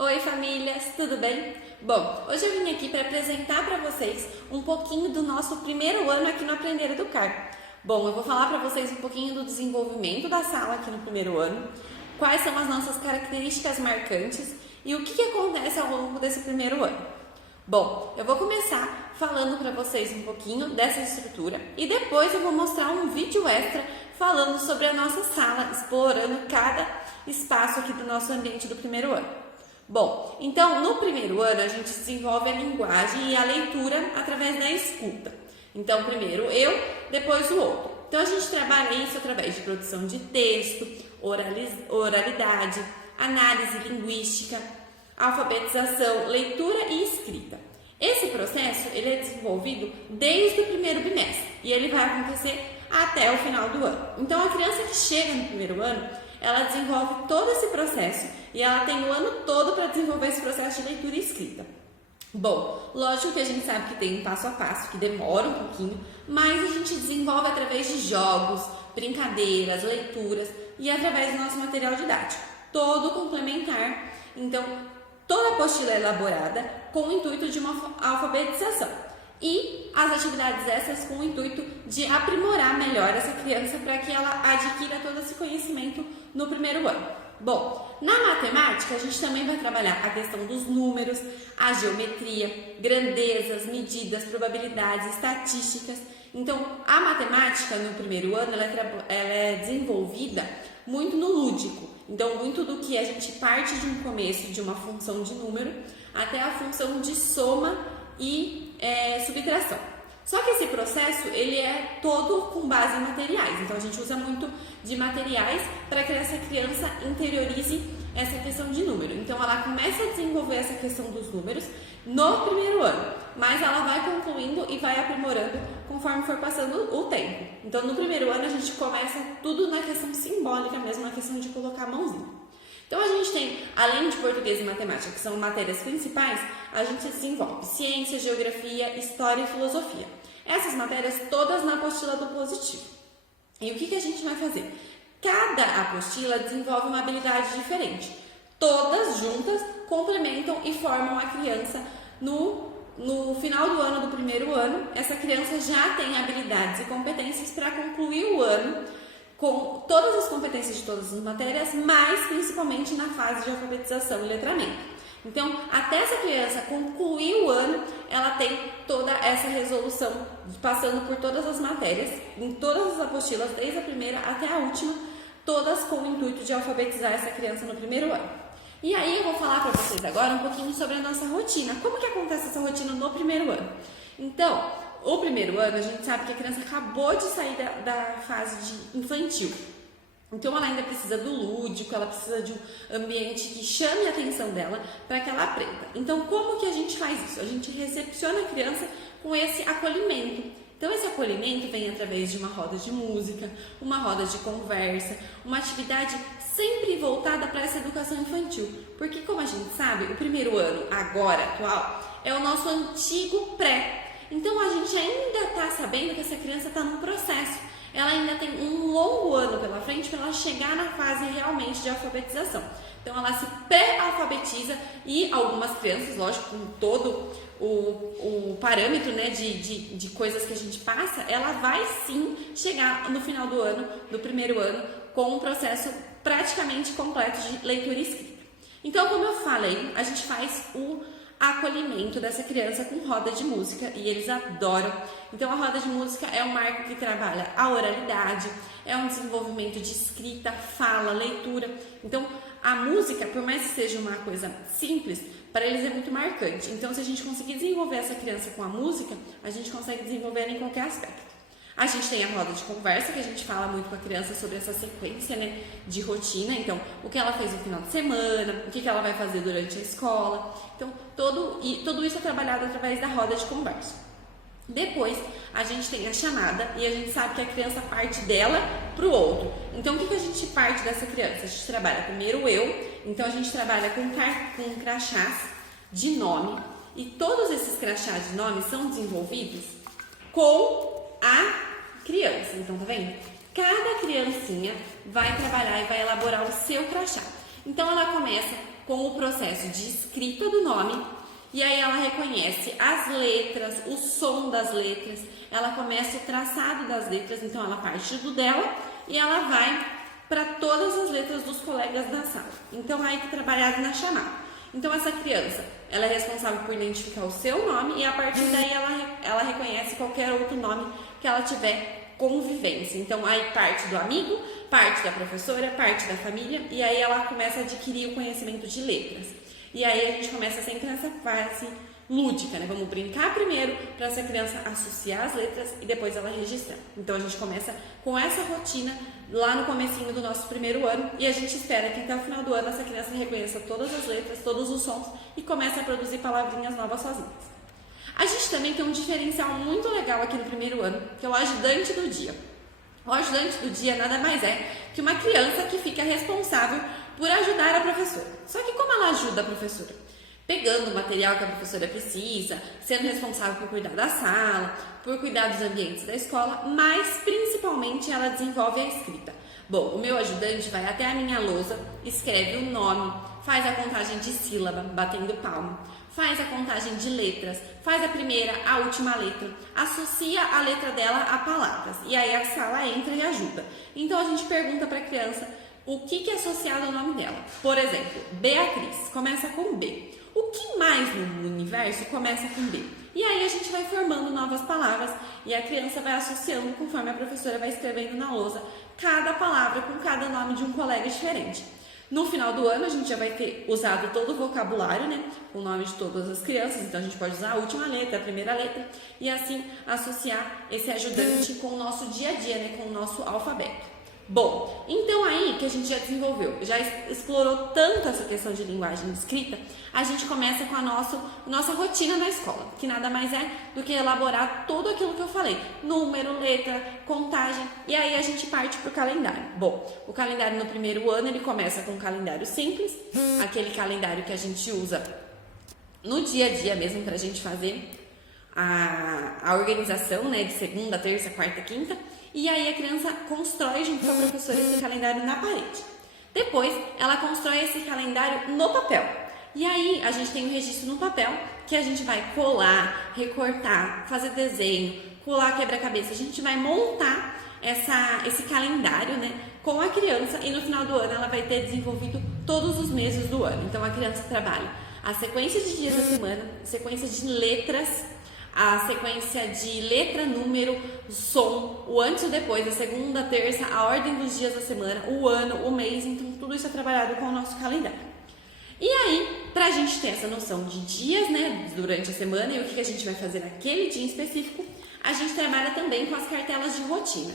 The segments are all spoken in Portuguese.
Oi famílias, tudo bem? Bom, hoje eu vim aqui para apresentar para vocês um pouquinho do nosso primeiro ano aqui no Aprender a Educar. Bom, eu vou falar para vocês um pouquinho do desenvolvimento da sala aqui no primeiro ano, quais são as nossas características marcantes e o que acontece ao longo desse primeiro ano. Bom, eu vou começar falando para vocês um pouquinho dessa estrutura e depois eu vou mostrar um vídeo extra falando sobre a nossa sala, explorando cada espaço aqui do nosso ambiente do primeiro ano. Bom, então no primeiro ano a gente desenvolve a linguagem e a leitura através da escuta. Então primeiro eu, depois o outro. Então a gente trabalha isso através de produção de texto, oralidade, análise linguística, alfabetização, leitura e escrita. Esse processo ele é desenvolvido desde o primeiro bimestre e ele vai acontecer até o final do ano. Então a criança que chega no primeiro ano, ela desenvolve todo esse processo e ela tem o ano todo para desenvolver esse processo de leitura e escrita. Bom, lógico que a gente sabe que tem um passo a passo, que demora um pouquinho, mas a gente desenvolve através de jogos, brincadeiras, leituras e através do nosso material didático, todo complementar. Então, toda a apostila é elaborada com o intuito de uma alfabetização. E as atividades essas com o intuito de aprimorar melhor essa criança para que ela adquira todo esse conhecimento no primeiro ano. Bom, na matemática a gente também vai trabalhar a questão dos números, a geometria, grandezas, medidas, probabilidades, estatísticas. Então, a matemática no primeiro ano ela é desenvolvida muito no lúdico. Então, muito do que a gente parte de um começo de uma função de número até a função de soma e subtração. Só que esse processo ele é todo com base em materiais. Então a gente usa muito de materiais para que essa criança interiorize essa questão de número. Então ela começa a desenvolver essa questão dos números no primeiro ano, mas ela vai concluindo e vai aprimorando conforme for passando o tempo. Então no primeiro ano a gente começa tudo na questão simbólica mesmo, na questão de colocar a mãozinha. Então a gente tem, além de português e matemática, que são matérias principais, a gente desenvolve ciência, geografia, história e filosofia. Essas matérias todas na apostila do positivo. E o que a gente vai fazer? Cada apostila desenvolve uma habilidade diferente. Todas juntas complementam e formam a criança no final do ano do primeiro ano. Essa criança já tem habilidades e competências para concluir o ano com todas as competências de todas as matérias, mas principalmente na fase de alfabetização e letramento. Então, até essa criança concluir o ano, ela tem toda essa resolução, passando por todas as matérias, em todas as apostilas, desde a primeira até a última, todas com o intuito de alfabetizar essa criança no primeiro ano. E aí eu vou falar para vocês agora um pouquinho sobre a nossa rotina. Como que acontece essa rotina no primeiro ano? Então, o primeiro ano, a gente sabe que a criança acabou de sair da fase de infantil. Então, ela ainda precisa do lúdico, ela precisa de um ambiente que chame a atenção dela para que ela aprenda. Então, como que a gente faz isso? A gente recepciona a criança com esse acolhimento. Então, esse acolhimento vem através de uma roda de música, uma roda de conversa, uma atividade sempre voltada para essa educação infantil. Porque, como a gente sabe, o primeiro ano, agora, atual, é o nosso antigo pré. Então, a gente ainda está sabendo que essa criança está num processo. Ela ainda tem um longo ano pela frente para ela chegar na fase realmente de alfabetização. Então, ela se pré-alfabetiza e algumas crianças, lógico, com todo o parâmetro, né, de coisas que a gente passa, ela vai sim chegar no final do ano, do primeiro ano, com um processo praticamente completo de leitura e escrita. Então, como eu falei, a gente faz o acolhimento dessa criança com roda de música e eles adoram. Então a roda de música é um marco que trabalha a oralidade, é um desenvolvimento de escrita, fala, leitura. Então a música, por mais que seja uma coisa simples, para eles é muito marcante. Então se a gente conseguir desenvolver essa criança com a música, a gente consegue desenvolver ela em qualquer aspecto. A gente tem a roda de conversa, que a gente fala muito com a criança sobre essa sequência, né, de rotina. Então, o que ela fez no final de semana, o que ela vai fazer durante a escola. Então, tudo isso é trabalhado através da roda de conversa. Depois, a gente tem a chamada e a gente sabe que a criança parte dela para o outro. Então, o que a gente parte dessa criança? A gente trabalha primeiro o eu, então a gente trabalha com crachás de nome. E todos esses crachás de nome são desenvolvidos com a criança. Então, tá vendo? Cada criancinha vai trabalhar e vai elaborar o seu crachá. Então, ela começa com o processo de escrita do nome, e aí ela reconhece as letras, o som das letras, ela começa o traçado das letras, então ela parte do dela e ela vai para todas as letras dos colegas da sala. Então aí que trabalhado na chamada. Então essa criança, ela é responsável por identificar o seu nome e a partir daí ela reconhece qualquer outro nome que ela tiver convivência. Então aí parte do amigo, parte da professora, parte da família e aí ela começa a adquirir o conhecimento de letras. E aí a gente começa sempre nessa fase lúdica, né? Vamos brincar primeiro para essa criança associar as letras e depois ela registrar. Então a gente começa com essa rotina lá no comecinho do nosso primeiro ano e a gente espera que até o final do ano essa criança reconheça todas as letras, todos os sons e comece a produzir palavrinhas novas sozinhas. A gente também tem um diferencial muito legal aqui no primeiro ano, que é o ajudante do dia. O ajudante do dia nada mais é que uma criança que fica responsável por ajudar a professora. Só que como ela ajuda a professora? Pegando o material que a professora precisa, sendo responsável por cuidar da sala, por cuidar dos ambientes da escola, mas principalmente ela desenvolve a escrita. Bom, o meu ajudante vai até a minha lousa, escreve o nome, faz a contagem de sílaba, batendo palma, faz a contagem de letras, faz a primeira, a última letra, associa a letra dela a palavras e aí a sala entra e ajuda. Então a gente pergunta para a criança o que é associado ao nome dela. Por exemplo, Beatriz, começa com B. O que mais no universo começa com B? E aí a gente vai formando novas palavras e a criança vai associando conforme a professora vai escrevendo na lousa cada palavra com cada nome de um colega diferente. No final do ano a gente já vai ter usado todo o vocabulário, né, com o nome de todas as crianças, então a gente pode usar a última letra, a primeira letra e assim associar esse ajudante com o nosso dia a dia, né, com o nosso alfabeto. Bom, então aí que a gente já desenvolveu, já explorou tanto essa questão de linguagem escrita, a gente começa com a nossa rotina na escola, que nada mais é do que elaborar tudo aquilo que eu falei, número, letra, contagem, e aí a gente parte para o calendário. Bom, o calendário no primeiro ano ele começa com um calendário simples, aquele calendário que a gente usa no dia a dia mesmo para a gente fazer a organização, né, de segunda, terça, quarta, quinta. E aí a criança constrói junto com a professora esse calendário na parede. Depois, ela constrói esse calendário no papel. E aí a gente tem um registro no papel que a gente vai colar, recortar, fazer desenho, colar quebra-cabeça. A gente vai montar esse calendário, né, com a criança e no final do ano ela vai ter desenvolvido todos os meses do ano. Então a criança trabalha a sequência de dias da semana, sequência de letras, a sequência de letra, número, som, o antes e o depois, a segunda, a terça, a ordem dos dias da semana, o ano, o mês, então tudo isso é trabalhado com o nosso calendário. E aí, pra gente ter essa noção de dias, né, durante a semana e o que a gente vai fazer naquele dia em específico, a gente trabalha também com as cartelas de rotina.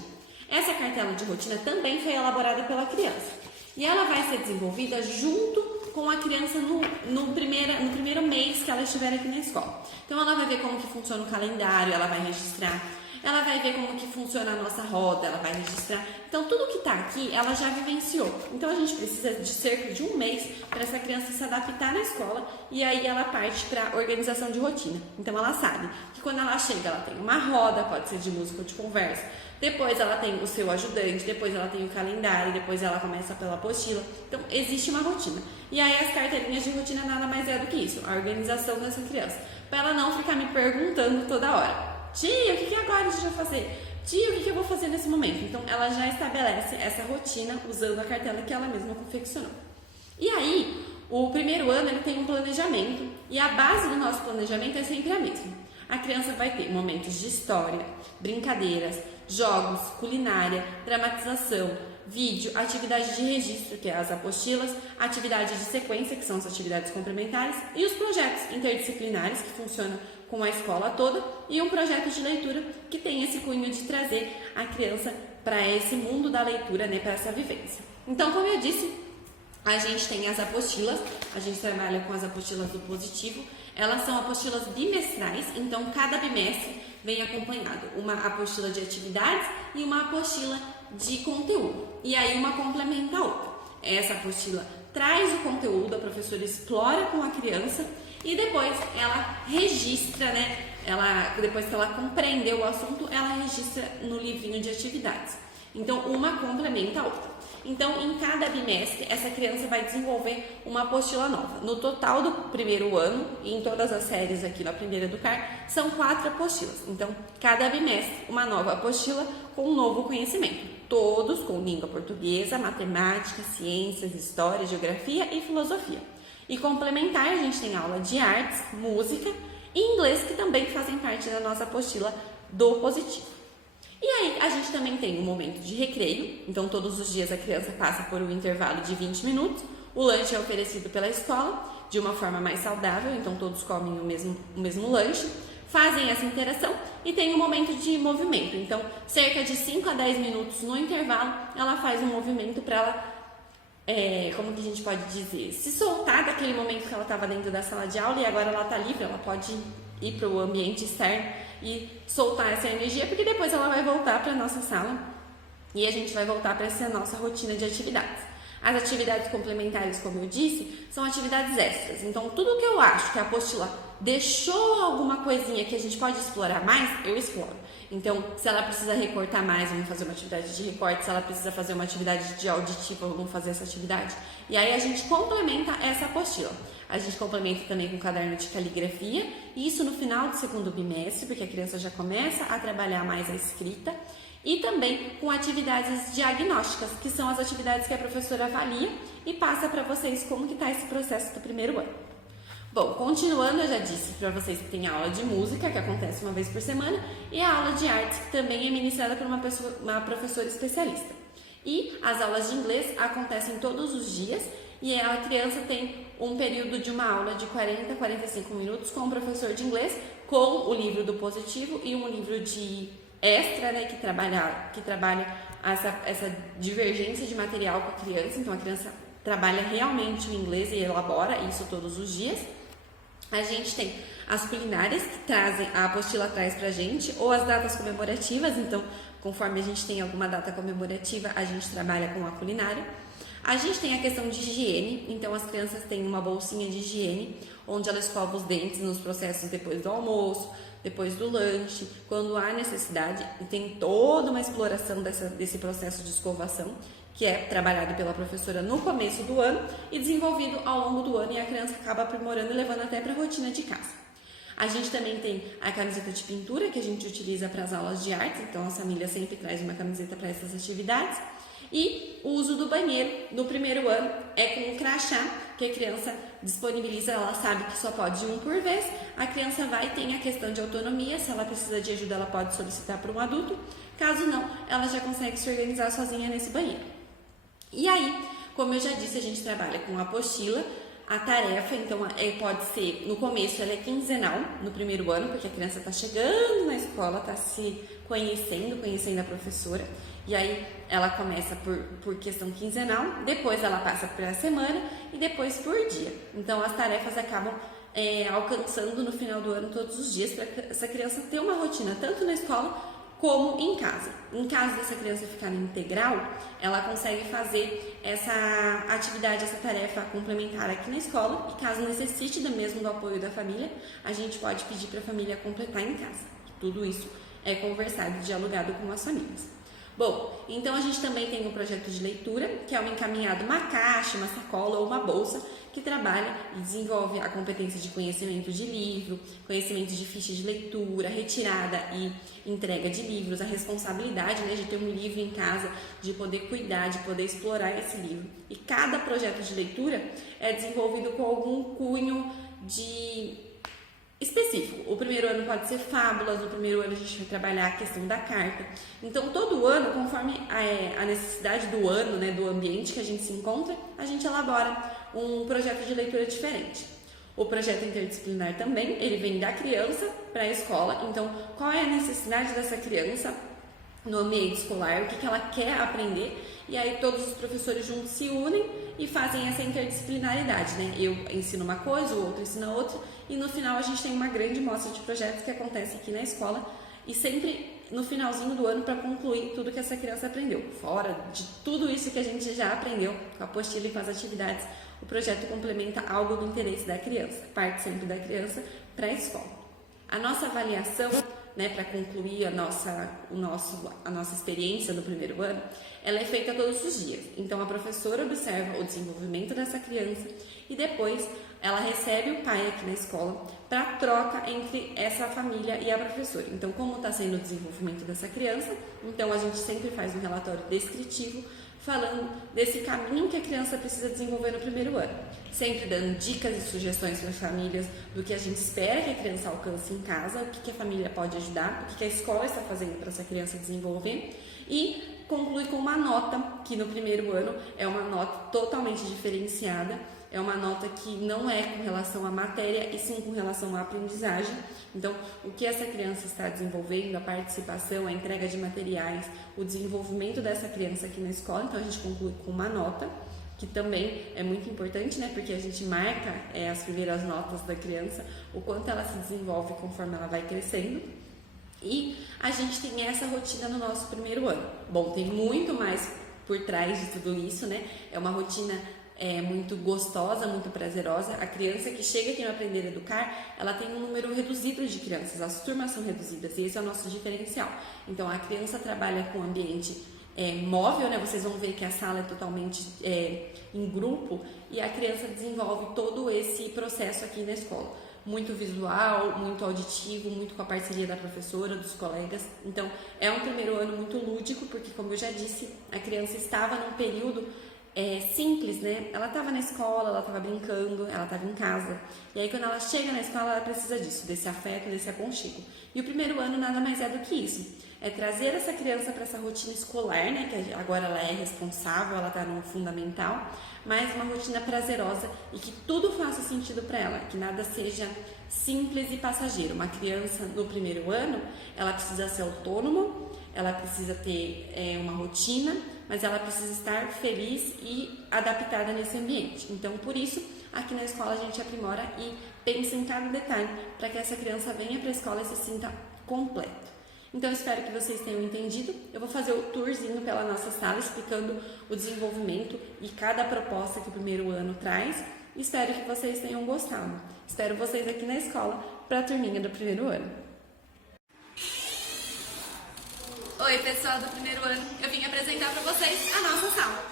Essa cartela de rotina também foi elaborada pela criança e ela vai ser desenvolvida junto com a criança no primeiro mês que ela estiver aqui na escola. Então ela vai ver como que funciona o calendário, ela vai registrar, ela vai ver como que funciona a nossa roda, ela vai registrar. Então tudo que está aqui ela já vivenciou. Então a gente precisa de cerca de um mês para essa criança se adaptar na escola e aí ela parte para a organização de rotina. Então ela sabe que quando ela chega ela tem uma roda, pode ser de música ou de conversa. Depois ela tem o seu ajudante, depois ela tem o calendário, depois ela começa pela apostila. Então, existe uma rotina. E aí as carteirinhas de rotina nada mais é do que isso, a organização dessa criança. Para ela não ficar me perguntando toda hora, tia, o que agora a gente vai fazer? Tia, o que eu vou fazer nesse momento? Então, ela já estabelece essa rotina usando a cartela que ela mesma confeccionou. E aí, o primeiro ano ele tem um planejamento e a base do nosso planejamento é sempre a mesma. A criança vai ter momentos de história, brincadeiras, jogos, culinária, dramatização, vídeo, atividade de registro, que é as apostilas, atividade de sequência, que são as atividades complementares, e os projetos interdisciplinares, que funcionam com a escola toda, e um projeto de leitura que tem esse cunho de trazer a criança para esse mundo da leitura, né, para essa vivência. Então, como eu disse, a gente tem as apostilas, a gente trabalha com as apostilas do positivo, elas são apostilas bimestrais, então cada bimestre vem acompanhado uma apostila de atividades e uma apostila de conteúdo, e aí uma complementa a outra. Essa apostila traz o conteúdo, a professora explora com a criança e depois ela registra, né? Depois que ela compreendeu o assunto, ela registra no livrinho de atividades. Então, uma complementa a outra. Então, em cada bimestre, essa criança vai desenvolver uma apostila nova. No total do primeiro ano, e em todas as séries aqui no Aprender a Educar, são 4 apostilas. Então, cada bimestre, uma nova apostila com um novo conhecimento. Todos com língua portuguesa, matemática, ciências, história, geografia e filosofia. E complementar, a gente tem aula de artes, música e inglês, que também fazem parte da nossa apostila do positivo. E aí, a gente também tem um momento de recreio, então todos os dias a criança passa por um intervalo de 20 minutos, o lanche é oferecido pela escola de uma forma mais saudável, então todos comem o mesmo lanche, fazem essa interação e tem um momento de movimento, então cerca de 5 a 10 minutos no intervalo, ela faz um movimento para ela, como que a gente pode dizer, se soltar daquele momento que ela estava dentro da sala de aula e agora ela está livre, ela pode ir para o ambiente externo e soltar essa energia, porque depois ela vai voltar para a nossa sala e a gente vai voltar para essa nossa rotina de atividades. As atividades complementares, como eu disse, são atividades extras. Então, tudo que eu acho que a apostila deixou alguma coisinha que a gente pode explorar mais, eu exploro. Então, se ela precisa recortar mais, vamos fazer uma atividade de recorte. Se ela precisa fazer uma atividade de auditiva, vamos fazer essa atividade. E aí a gente complementa essa apostila. A gente complementa também com um caderno de caligrafia, isso no final do segundo bimestre, porque a criança já começa a trabalhar mais a escrita, e também com atividades diagnósticas, que são as atividades que a professora avalia e passa para vocês como que está esse processo do primeiro ano. Bom, continuando, eu já disse para vocês que tem a aula de música, que acontece uma vez por semana, e a aula de artes, que também é ministrada por uma professora especialista. E as aulas de inglês acontecem todos os dias, e a criança tem um período de uma aula de 40 a 45 minutos com o professor de inglês, com o livro do positivo e um livro de extra, né, que trabalha essa divergência de material com a criança. Então a criança trabalha realmente o inglês e elabora isso todos os dias. A gente tem as culinárias, que trazem, a apostila traz pra gente, ou as datas comemorativas. Então, conforme a gente tem alguma data comemorativa, a gente trabalha com a culinária. A gente tem a questão de higiene, então as crianças têm uma bolsinha de higiene, onde elas escovam os dentes nos processos depois do almoço, depois do lanche, quando há necessidade, e tem toda uma exploração desse processo de escovação, que é trabalhado pela professora no começo do ano e desenvolvido ao longo do ano, e a criança acaba aprimorando e levando até para a rotina de casa. A gente também tem a camiseta de pintura, que a gente utiliza para as aulas de artes, então a família sempre traz uma camiseta para essas atividades. E o uso do banheiro no primeiro ano é com o crachá, que a criança disponibiliza, ela sabe que só pode ir um por vez. A criança vai e tem a questão de autonomia, se ela precisa de ajuda ela pode solicitar para um adulto, caso não, ela já consegue se organizar sozinha nesse banheiro. E aí, como eu já disse, a gente trabalha com a apostila, a tarefa, então pode ser, no começo ela é quinzenal, no primeiro ano, porque a criança está chegando na escola, está se conhecendo a professora, e aí ela começa por questão quinzenal, depois ela passa por a semana e depois por dia. Então as tarefas acabam alcançando no final do ano todos os dias, para essa criança ter uma rotina tanto na escola como em casa. Em caso dessa criança ficar no integral, ela consegue fazer essa atividade, essa tarefa complementar aqui na escola, e caso necessite mesmo do apoio da família, a gente pode pedir para a família completar em casa. Tudo isso é conversado e dialogado com as famílias. Bom, então a gente também tem um projeto de leitura, que é um encaminhado, uma caixa, uma sacola ou uma bolsa, que trabalha e desenvolve a competência de conhecimento de livro, conhecimento de ficha de leitura, retirada e entrega de livros, a responsabilidade, né, de ter um livro em casa, de poder cuidar, de poder explorar esse livro. E cada projeto de leitura é desenvolvido com algum cunho específico. O primeiro ano pode ser fábulas, no primeiro ano a gente vai trabalhar a questão da carta. Então, todo ano, conforme a necessidade do ano, né, do ambiente que a gente se encontra, a gente elabora um projeto de leitura diferente. O projeto interdisciplinar também, ele vem da criança para a escola. Então, qual é a necessidade dessa criança no ambiente escolar, o que ela quer aprender, e aí todos os professores juntos se unem e fazem essa interdisciplinaridade, né? Eu ensino uma coisa, o outro ensina outra, e no final a gente tem uma grande mostra de projetos que acontece aqui na escola, e sempre no finalzinho do ano para concluir tudo que essa criança aprendeu. Fora de tudo isso que a gente já aprendeu com a apostila e com as atividades, o projeto complementa algo do interesse da criança, parte sempre da criança para a escola. A nossa avaliação né, para concluir a nossa experiência no primeiro ano, ela é feita todos os dias. Então a professora observa o desenvolvimento dessa criança e depois ela recebe o pai aqui na escola para troca entre essa família e a professora. Então, como está sendo o desenvolvimento dessa criança, então a gente sempre faz um relatório descritivo falando desse caminho que a criança precisa desenvolver no primeiro ano, sempre dando dicas e sugestões para as famílias do que a gente espera que a criança alcance em casa, o que a família pode ajudar, o que a escola está fazendo para essa criança desenvolver, e conclui com uma nota que no primeiro ano é uma nota totalmente diferenciada. É uma nota que não é com relação à matéria, e sim com relação à aprendizagem. Então, o que essa criança está desenvolvendo, a participação, a entrega de materiais, o desenvolvimento dessa criança aqui na escola. Então, a gente conclui com uma nota, que também é muito importante, né? Porque a gente marca as primeiras notas da criança, o quanto ela se desenvolve conforme ela vai crescendo. E a gente tem essa rotina no nosso primeiro ano. Bom, tem muito mais por trás de tudo isso, né? É uma rotina muito gostosa, muito prazerosa. A criança que chega aqui no Aprender a Educar, ela tem um número reduzido de crianças, as turmas são reduzidas e esse é o nosso diferencial. Então a criança trabalha com ambiente móvel, né? Vocês vão ver que a sala é totalmente em grupo e a criança desenvolve todo esse processo aqui na escola. Muito visual, muito auditivo, muito com a parceria da professora, dos colegas. Então é um primeiro ano muito lúdico, porque como eu já disse, a criança estava num período simples, né? Ela estava na escola, ela estava brincando, ela estava em casa. E aí quando ela chega na escola, ela precisa disso, desse afeto, desse aconchego. E o primeiro ano nada mais é do que isso. É trazer essa criança para essa rotina escolar, né? Que agora ela é responsável, ela está no fundamental, mas uma rotina prazerosa e que tudo faça sentido para ela, que nada seja simples e passageiro. Uma criança no primeiro ano, ela precisa ser autônoma, ela precisa ter uma rotina, mas ela precisa estar feliz e adaptada nesse ambiente. Então, por isso, aqui na escola a gente aprimora e pensa em cada detalhe para que essa criança venha para a escola e se sinta completa. Então, eu espero que vocês tenham entendido. Eu vou fazer o tourzinho pela nossa sala, explicando o desenvolvimento e cada proposta que o primeiro ano traz. Espero que vocês tenham gostado. Espero vocês aqui na escola para a turminha do primeiro ano. Oi, pessoal do primeiro ano, eu vim apresentar para vocês a nossa sala.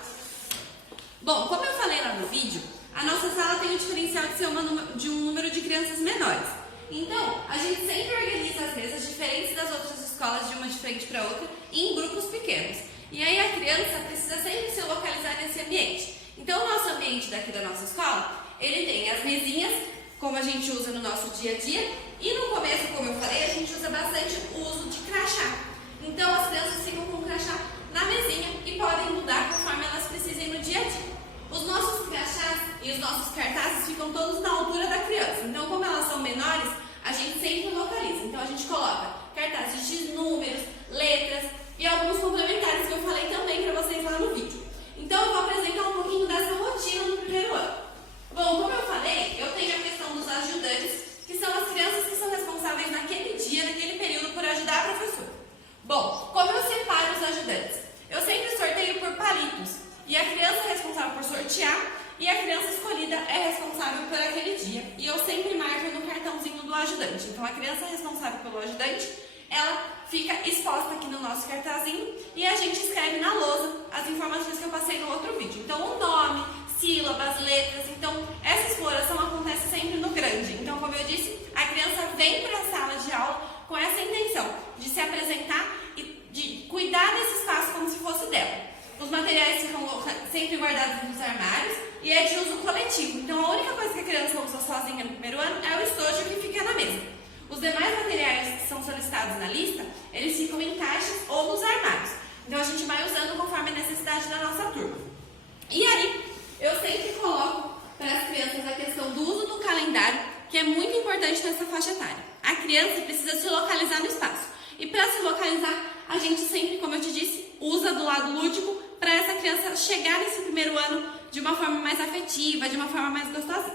Bom, como eu falei lá no vídeo, a nossa sala tem o diferencial de ser de um número de crianças menores. Então, a gente sempre organiza as mesas diferentes das outras escolas, de uma de frente para outra, em grupos pequenos. E aí a criança precisa sempre se localizar nesse ambiente. Então, o nosso ambiente daqui da nossa escola, ele tem as mesinhas, como a gente usa no nosso dia a dia, e no começo, como eu falei, a gente usa bastante o uso de crachá. Então, as crianças ficam com o crachá na mesinha e podem mudar conforme elas precisem no dia a dia. Os nossos crachás e os nossos cartazes ficam todos na altura da criança. Então, como elas são menores, a gente sempre localiza. Então, a gente coloca cartazes de números, letras e alguns complementares que eu falei também para vocês lá no vídeo. Então, eu vou apresentar um pouquinho dessa rotina no primeiro ano. Bom, como eu falei, eu tenho a questão dos ajudantes, que são as crianças que são responsáveis naquele dia, naquele período, por ajudar a professora. Bom, como eu separo os ajudantes? Eu sempre sorteio por palitos. E a criança responsável por sortear e a criança escolhida é responsável por aquele dia. E eu sempre marco no cartãozinho do ajudante. Então, a criança responsável pelo ajudante, ela fica exposta aqui no nosso cartazinho e a gente escreve na lousa as informações que eu passei no outro vídeo. Então, o nome, sílabas, letras. Então, essa exploração acontece sempre no grande. Então, como eu disse, a criança vem para a sala de aula com essa intenção de se apresentar e de cuidar desse espaço como se fosse dela. Os materiais ficam sempre guardados nos armários e é de uso coletivo. Então, a única coisa que a criança usa sozinha no primeiro ano é o estojo que fica na mesa. Os demais materiais que são solicitados na lista, eles ficam em caixas ou nos armários. Então, a gente vai usando conforme a necessidade da nossa turma. E aí, eu sempre coloco para as crianças a questão do uso do calendário, que é muito importante nessa faixa etária. A criança precisa se localizar no espaço. E para se localizar, a gente sempre, como eu te disse, usa do lado lúdico para essa criança chegar nesse primeiro ano de uma forma mais afetiva, de uma forma mais gostosa.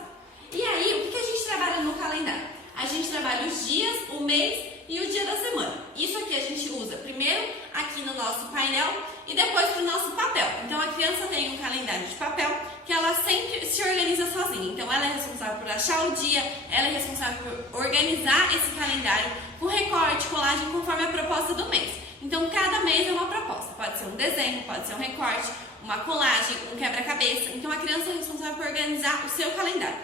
E aí, o que a gente trabalha no calendário? A gente trabalha os dias, o mês e o dia da semana. Isso aqui a gente usa primeiro aqui no nosso painel e depois para o nosso papel. Então, a criança tem um calendário de papel que ela ela sempre se organiza sozinha. Então ela é responsável por achar o dia, ela é responsável por organizar esse calendário com recorte, colagem, conforme a proposta do mês. Então cada mês é uma proposta, pode ser um desenho, pode ser um recorte, uma colagem, um quebra-cabeça. Então a criança é responsável por organizar o seu calendário.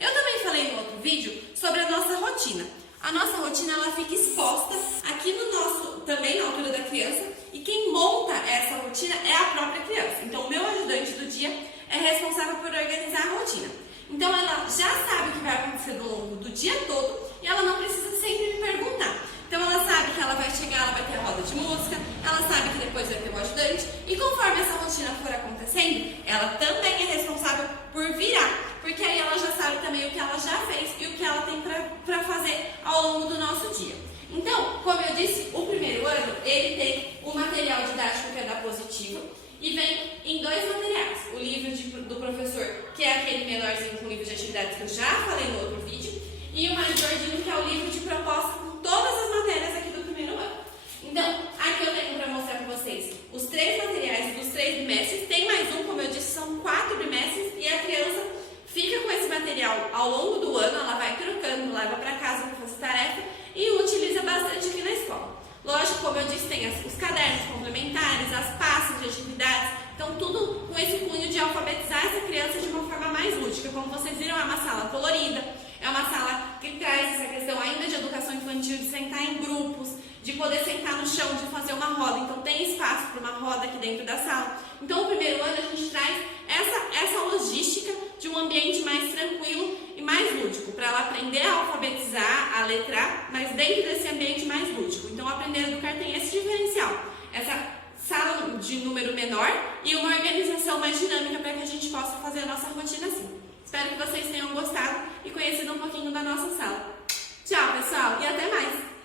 Eu também falei no outro vídeo sobre a nossa rotina. A nossa rotina ela fica exposta aqui no nosso, também na altura da criança, e quem monta essa rotina é a própria criança. Então o meu ajudante do dia é responsável por organizar a rotina. Então ela já sabe o que vai acontecer ao longo do dia todo e ela não precisa sempre me perguntar. Então ela sabe que ela vai chegar, ela vai ter a roda de música, ela sabe que depois vai ter o ajudante, e conforme essa rotina for acontecendo, ela também é responsável por virar, porque aí ela já sabe também o que ela já fez e o que ela tem para fazer ao longo do nosso dia. Então, como eu disse, o primeiro ano, ele tem o material didático que é da Positivo, e vem em 2 materiais, o livro do professor, que é aquele menorzinho com livro de atividades que eu já falei no outro vídeo, e o mais gordinho, que é o livro de proposta com todas as matérias aqui do primeiro ano. Então, aqui eu tenho para mostrar para vocês os 3 materiais dos 3 bimestres, tem mais um, como eu disse, são 4 bimestres, e a criança fica com esse material ao longo do ano, ela vai trocando, leva para casa para fazer tarefa e utiliza bastante aqui na escola. Lógico, como eu disse, tem os cadernos complementares, as pastas de atividades, então tudo com esse cunho de alfabetizar essa criança de uma forma mais lúdica. Como vocês viram, é uma sala colorida, é uma sala que traz essa questão ainda de educação infantil, de sentar em grupos, de poder sentar no chão, de fazer uma roda. Então tem espaço para uma roda aqui dentro da sala. Então o primeiro ano a gente traz essa logística de um ambiente mais tranquilo e mais lúdico, para ela aprender a alfabetizar, a letrar, mas dentro desse ambiente mais lúdico. Então aprender a educar tem esse diferencial, essa sala de número menor e uma organização mais dinâmica para que a gente possa fazer a nossa rotina assim. Espero que vocês tenham gostado e conhecido um pouquinho da nossa sala. Tchau, pessoal, e até mais!